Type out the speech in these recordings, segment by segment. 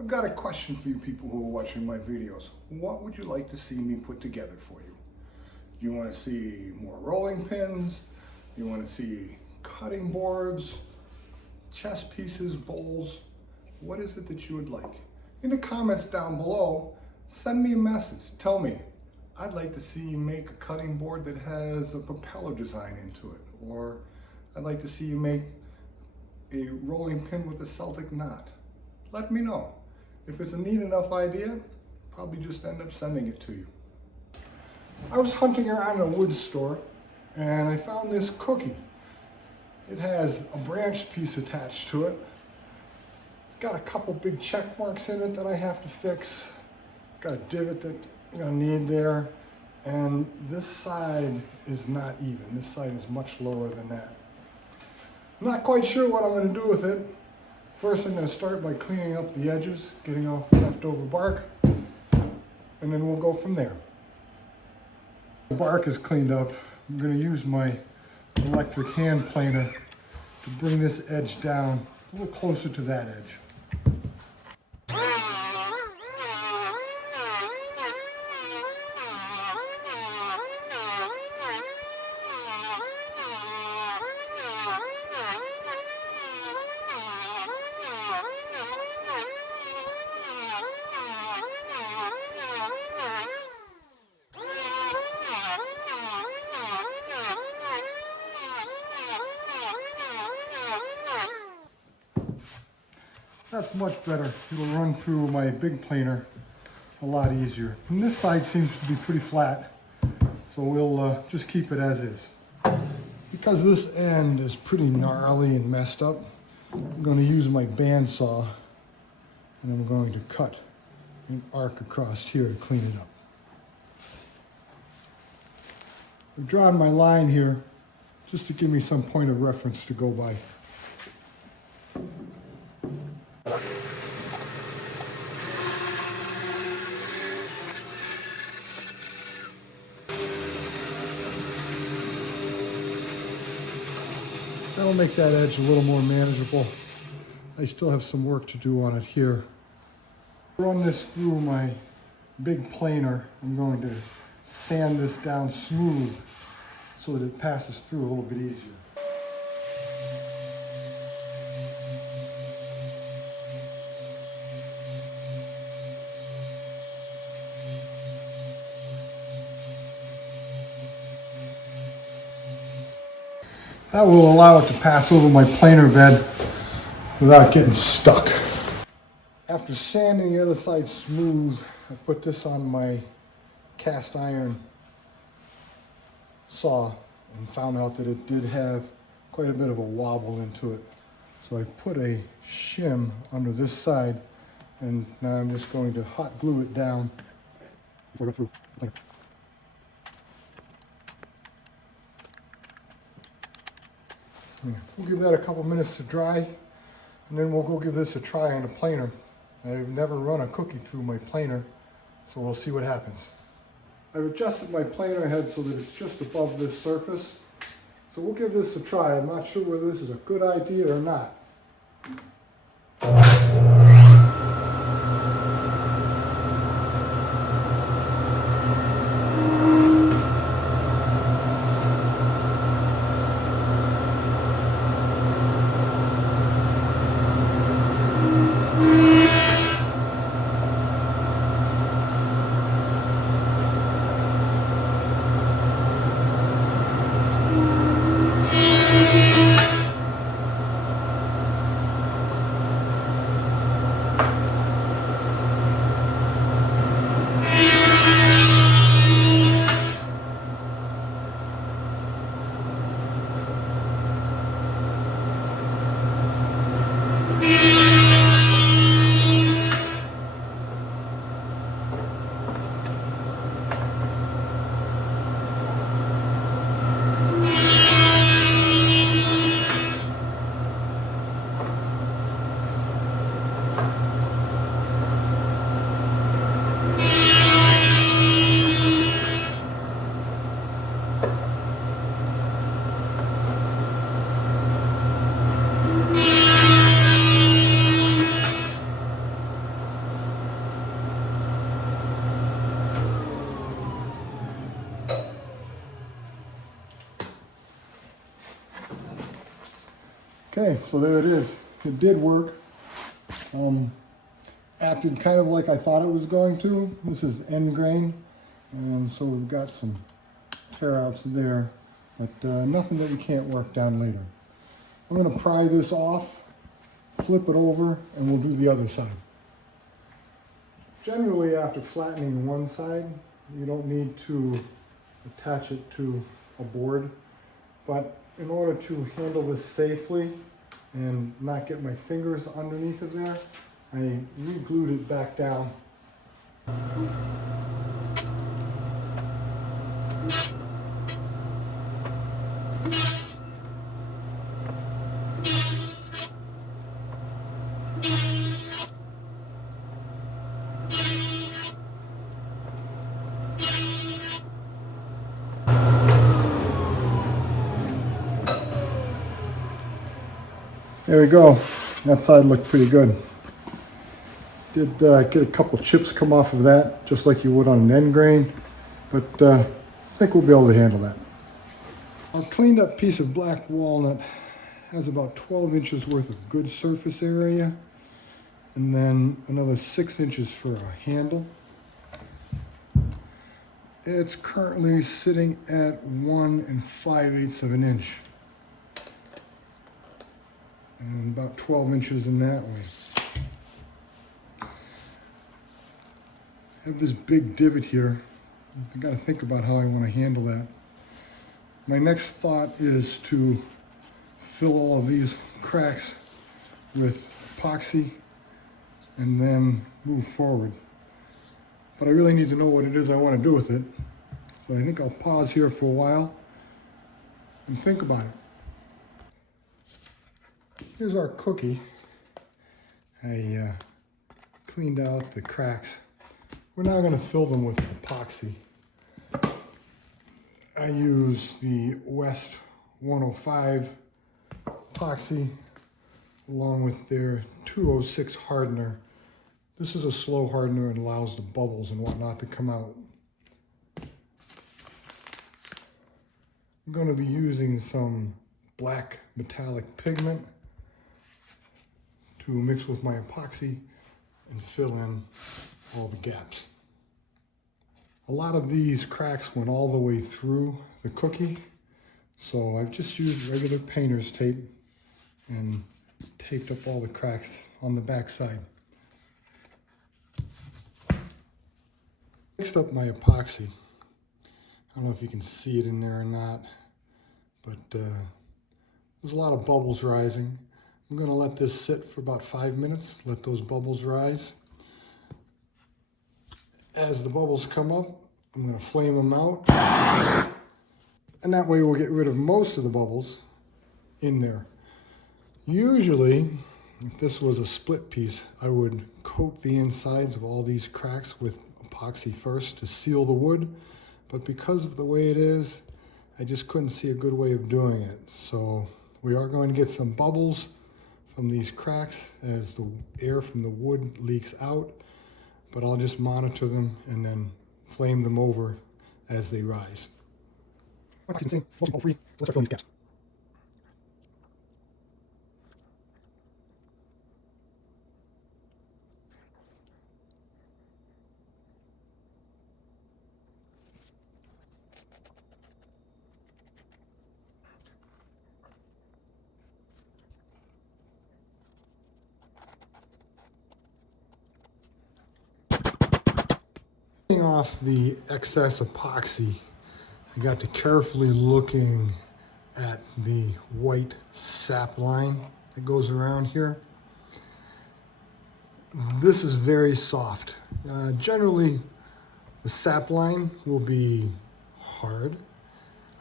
I've got a question for you people who are watching my videos. What would you like to see me put together for you? Do you want to see more rolling pins? You want to see cutting boards, chess pieces, bowls? What is it that you would like? In the comments down below, send me a message. Tell me, I'd like to see you make a cutting board that has a propeller design into it. Or I'd like to see you make a rolling pin with a Celtic knot. Let me know. If it's a neat enough idea, probably just end up sending it to you. I was hunting around in a wood store and I found this cookie. It has a branched piece attached to it. It's got a couple big check marks in it that I have to fix. Got a divot that I'm gonna need there. And this side is not even. This side is much lower than that. I'm not quite sure what I'm gonna do with it. First, I'm going to start by cleaning up the edges, getting off the leftover bark, and then we'll go from there. The bark is cleaned up. I'm going to use my electric hand planer to bring this edge down a little closer to that edge. That's much better. It'll run through my big planer a lot easier. And this side seems to be pretty flat, so we'll just keep it as is. Because this end is pretty gnarly and messed up, I'm going to use my bandsaw and I'm going to cut an arc across here to clean it up. I've drawn my line here just to give me some point of reference to go by. That'll make that edge a little more manageable. I still have some work to do on it here. Run this through my big planer. I'm going to sand this down smooth so that it passes through a little bit easier. That will allow it to pass over my planer bed without getting stuck. After sanding the other side smooth, I put this on my cast iron saw and found out that it did have quite a bit of a wobble into it. So I put a shim under this side, and now I'm just going to hot glue it down before I go through the planer. We'll give that a couple minutes to dry, and then we'll go give this a try on the planer. I've never run a cookie through my planer, so we'll see what happens. I've adjusted my planer head so that it's just above this surface. So we'll give this a try. I'm not sure whether this is a good idea or not. Okay, so there it is. It did work. Acted kind of like I thought it was going to. This is end grain, and so we've got some tear outs there, but nothing that you can't work down later. I'm going to pry this off, flip it over, and we'll do the other side. Generally, after flattening one side, you don't need to attach it to a board, but in order to handle this safely and not get my fingers underneath of there, I re-glued it back down. There we go. That side looked pretty good. Did get a couple chips come off of that, just like you would on an end grain, but I think we'll be able to handle that. Our cleaned up piece of black walnut has about 12 inches worth of good surface area, and then another 6 inches for a handle. It's currently sitting at 1 5/8 of an inch, and about 12 inches in that way. I have this big divot here. I got to think about how I want to handle that. My next thought is to fill all of these cracks with epoxy and then move forward. But I really need to know what it is I want to do with it. So I think I'll pause here for a while and think about it. Here's our cookie. I cleaned out the cracks. We're now going to fill them with epoxy. I use the West 105 epoxy along with their 206 hardener. This is a slow hardener and allows the bubbles and whatnot to come out. I'm going to be using some black metallic pigment to mix with my epoxy and fill in all the gaps. A lot of these cracks went all the way through the cookie, so I've just used regular painter's tape and taped up all the cracks on the back side. Mixed up my epoxy. I don't know if you can see it in there or not, but there's a lot of bubbles rising. I'm going to let this sit for about 5 minutes, let those bubbles rise. As the bubbles come up, I'm going to flame them out, and that way we'll get rid of most of the bubbles in there. Usually, if this was a split piece, I would coat the insides of all these cracks with epoxy first to seal the wood, but because of the way it is, I just couldn't see a good way of doing it. So we are going to get some bubbles from these cracks as the air from the wood leaks out, but I'll just monitor them and then flame them over as they rise. Let's start filling these gaps. Off the excess epoxy, I got to carefully looking at the white sap line that goes around here. This is very soft. Generally, the sap line will be hard.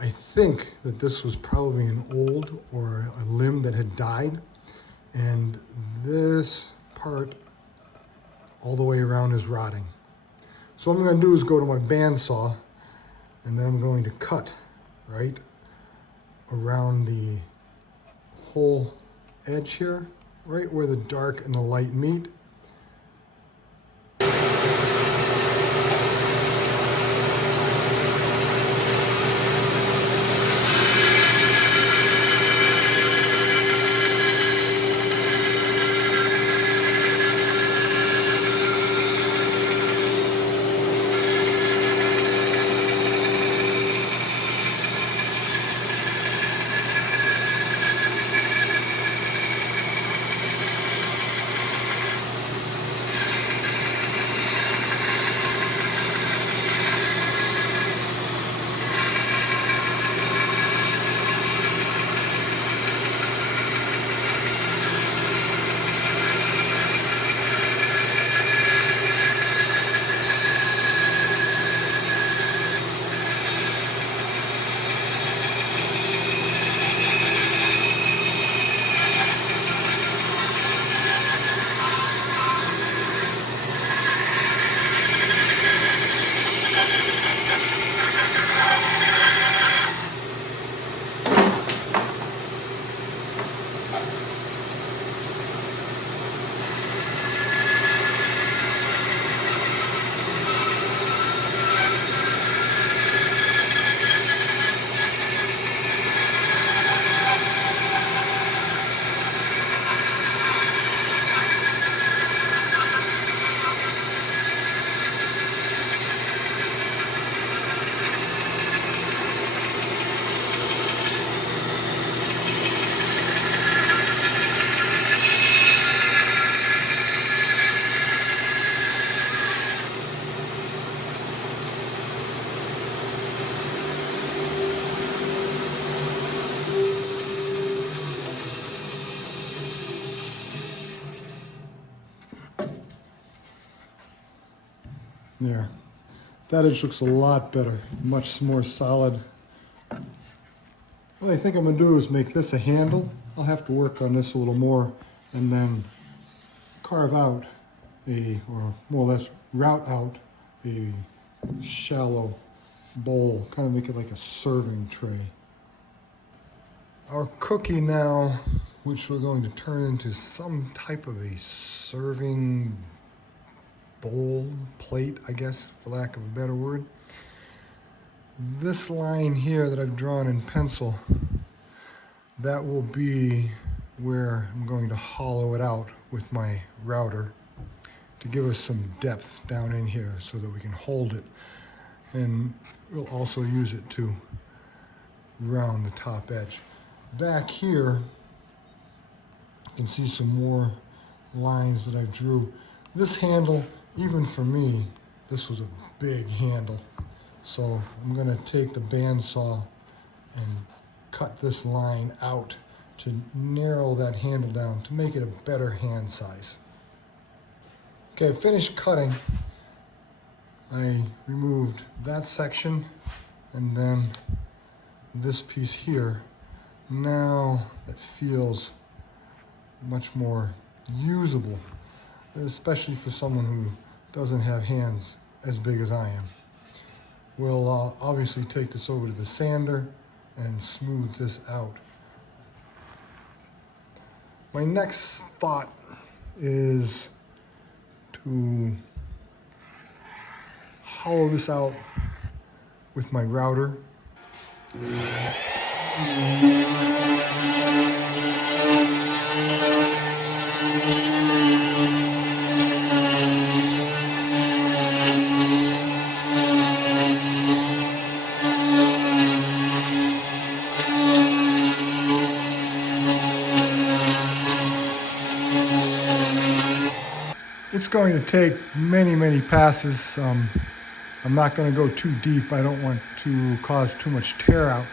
I think that this was probably an old or a limb that had died, and this part all the way around is rotting. So what I'm going to do is go to my bandsaw, and then I'm going to cut right around the whole edge here, right where the dark and the light meet. There. That edge looks a lot better, much more solid. What I think I'm going to do is make this a handle. I'll have to work on this a little more and then carve out or more or less route out a shallow bowl, kind of make it like a serving tray. Our cookie now, which we're going to turn into some type of a serving bowl, plate, I guess, for lack of a better word. This line here that I've drawn in pencil, that will be where I'm going to hollow it out with my router to give us some depth down in here so that we can hold it. And we'll also use it to round the top edge. Back here, you can see some more lines that I drew. This handle, even for me, this was a big handle. So I'm going to take the bandsaw and cut this line out to narrow that handle down to make it a better hand size. Okay, finished cutting. I removed that section and then this piece here. Now it feels much more usable, especially for someone who doesn't have hands as big as I am. We'll obviously take this over to the sander and smooth this out. My next thought is to hollow this out with my router. It's going to take many, many passes. I'm not going to go too deep. I don't want to cause too much tear out.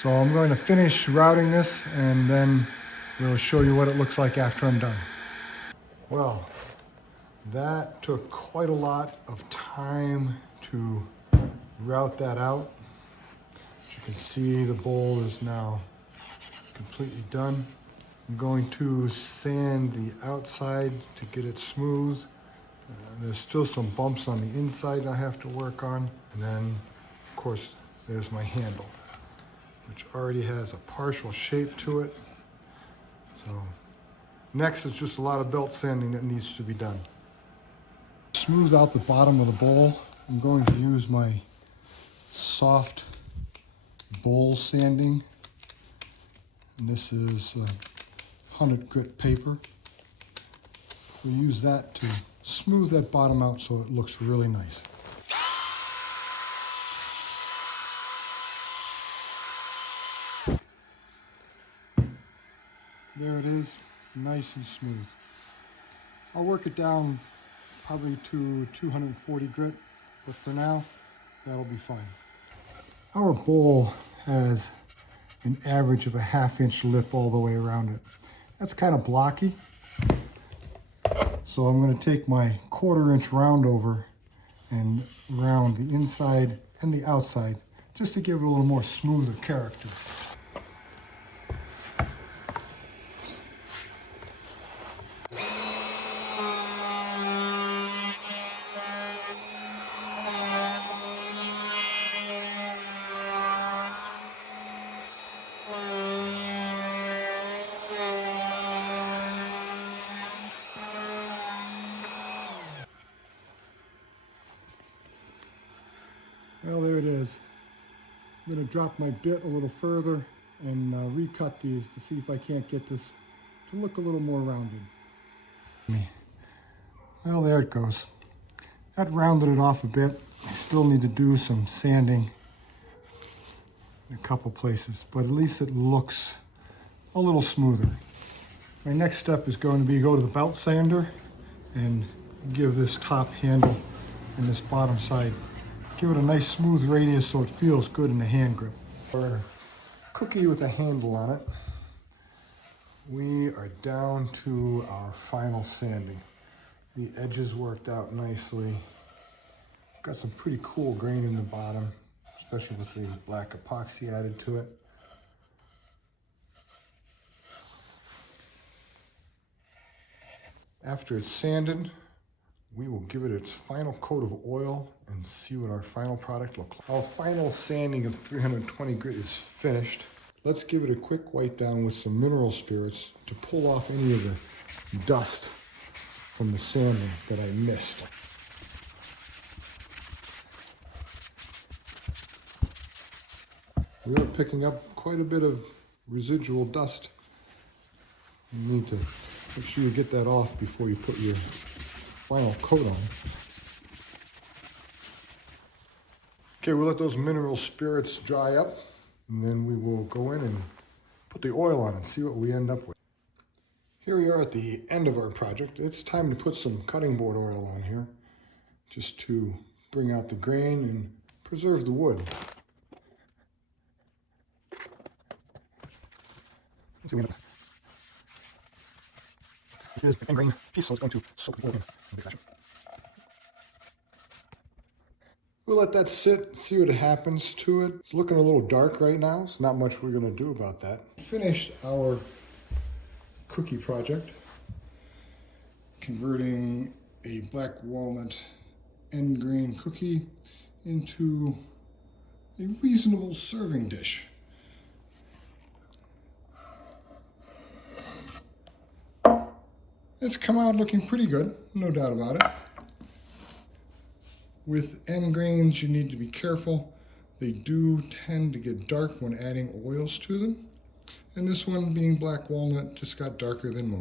So I'm going to finish routing this and then we'll show you what it looks like after I'm done. Well, that took quite a lot of time to route that out. As you can see, the bowl is now completely done. I'm going to sand the outside to get it smooth. There's still some bumps on the inside I have to work on. And then, of course, there's my handle, which already has a partial shape to it. So next is just a lot of belt sanding that needs to be done. Smooth out the bottom of the bowl. I'm going to use my soft bowl sanding. And this is 100 grit paper. We'll use that to smooth that bottom out so it looks really nice. There it is, nice and smooth. I'll work it down probably to 240 grit, but for now, that'll be fine. Our bowl has an average of a 1/2 inch lip all the way around it. That's kind of blocky. So I'm going to take my 1/4 inch round over and round the inside and the outside just to give it a little more smoother character. Well, there it is. I'm going to drop my bit a little further and recut these to see if I can't get this to look a little more rounded. Well, there it goes. That rounded it off a bit. I still need to do some sanding in a couple places, but at least it looks a little smoother. My next step is going to be go to the belt sander and give this top handle and this bottom side, give it a nice smooth radius so it feels good in the hand grip. For a cookie with a handle on it, we are down to our final sanding. The edges worked out nicely. Got some pretty cool grain in the bottom, especially with the black epoxy added to it. After it's sanded, we will give it its final coat of oil and see what our final product looks like. Our final sanding of 320 grit is finished. Let's give it a quick wipe down with some mineral spirits to pull off any of the dust from the sanding that I missed. We are picking up quite a bit of residual dust. You need to make sure you get that off before you put your final coat on. Okay, we'll let those mineral spirits dry up, and then we will go in and put the oil on and see what we end up with. Here we are at the end of our project. It's time to put some cutting board oil on here, just to bring out the grain and preserve the wood. So we end up this is an grain piece, so it's going to soak the oil in a big fashion. We'll let that sit, see what happens to it. It's looking a little dark right now. There's not much we're going to do about that. Finished our cookie project, converting a black walnut end grain cookie into a reasonable serving dish. It's come out looking pretty good, no doubt about it. With end grains, you need to be careful. They do tend to get dark when adding oils to them. And this one, being black walnut, just got darker than most.